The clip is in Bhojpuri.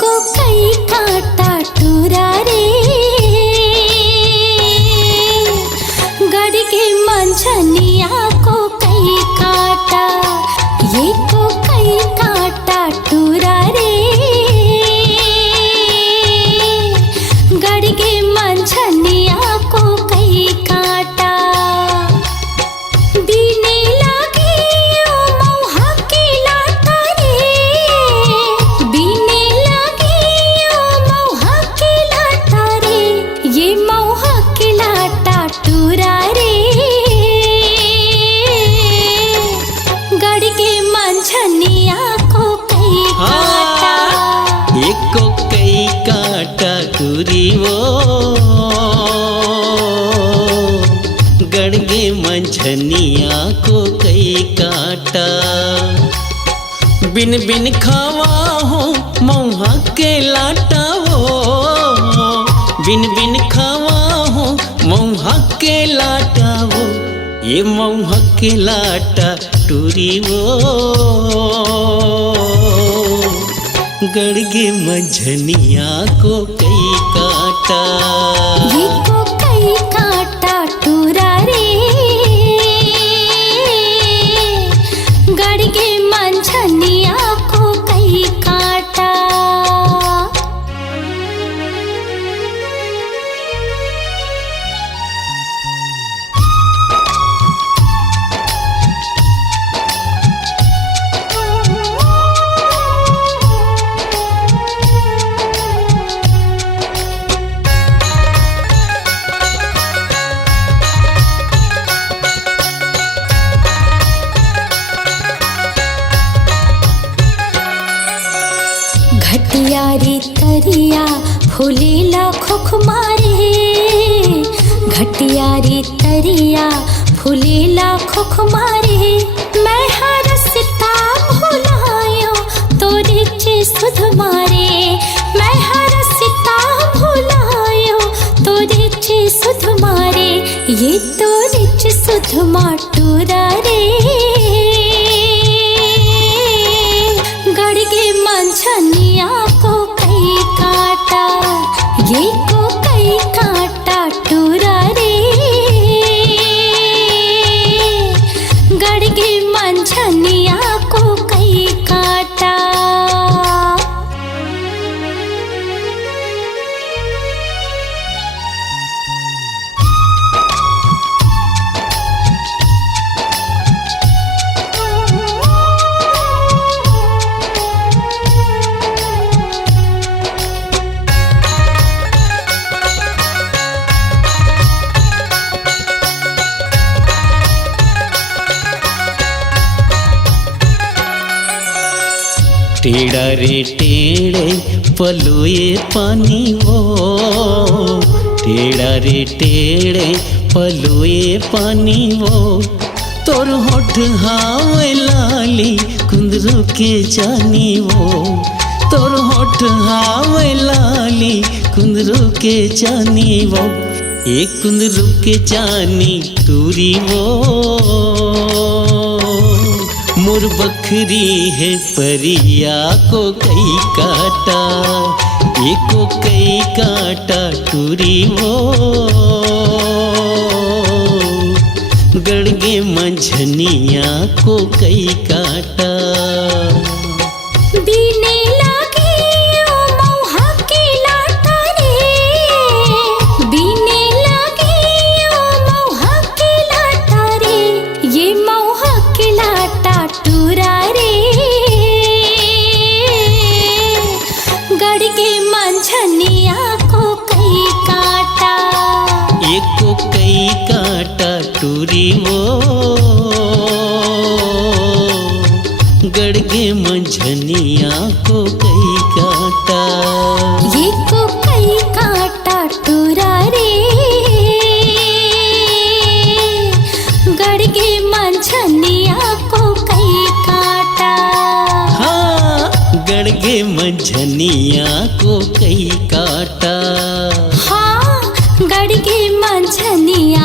को कई काटा टूरा रे गड़ के मंझनिया को कई काटा, ये को कई काटा टूरा रे गड़ के मंझनिया को कई काटा। बीने लगी ओ मौहा की लाटा रे, बीने लगी ओ मौहा की लाटा रे, ये मौहा की लाटा टूरा रे गड़ के मंझनिया को कई काटा। एक को कई काटा टूरी वो गड़ के मंझनिया को कई काटा। बिन बिन खावा हो मौहा के लाटा हो, बिन बिन खावा हो मौहा के लाटा हो, ये मौहा के लाटा टूरी वो गड़ के मंझनिया को कई काटा। ये को कई काटा टूरा रे गड़ के मंझनिया को कई काटा। घटिया रे तरिया फूलेला खोख मारे, घटिया रे तरिया फूलेला खोख मारे, मैं हरसता भुलायो तोरे चे सुध मारे, मैं हरसता भुलायो तोरे चे सुध मारे, ये तोरे चे सुध माटूरा रे गड़ के मंझनिया को कई काटा, ये को कई काटा टूरा रे गड़ के मंझनिया को कई काटा। टेढ़ा रे टेढ़े पलोए पानी वो, टेढ़ा रे टेढ़े पलोए पानी वो, तोर होठ हावे लाली कुंदरू के जानी वो, तोर होठ हावे लाली कुंदरू के जानी वो, एक कुंदरू के जानी टूरी वो मोर बखरी है परिया को कई काटा, एको कई काटा टूरी वो गड़ के मंझनिया को कई काटा। बीने लगी ओ मौहा की लाटा रे, बीने लगी ओ मौहा की लाटा रे, ये मौहा की लाटा टूरा रे गड़ के मंझनिया को कई काटा। एक को कई काटा टूरी वो गड़ के मंझनिया को कई काटा। ये को कई काटा टूरा रे गड़ के मंझनिया को कई काटा। हाँ गड़ के मंझनिया को कई काटा। हाँ गड़ के मंझनिया